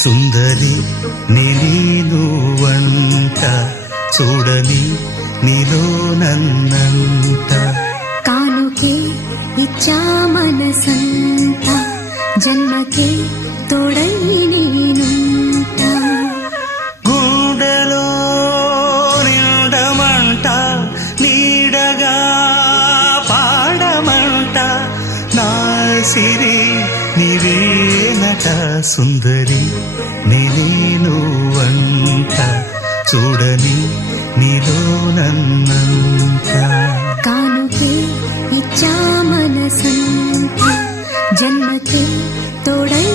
సుందరి నేను వంట చూడని నీలో నన్నంట కానుకే ఇచ్చా మనసంత జన్మకే తోడై నేనుంట గుండెలో నిండమంట నీడగా పాడమంట నా సిరి నీవేనట సుందరి నేను వంట చూడని నీలో నన్నంత కానుకే ఇచ్చా మనసంత జన్మకే తోడై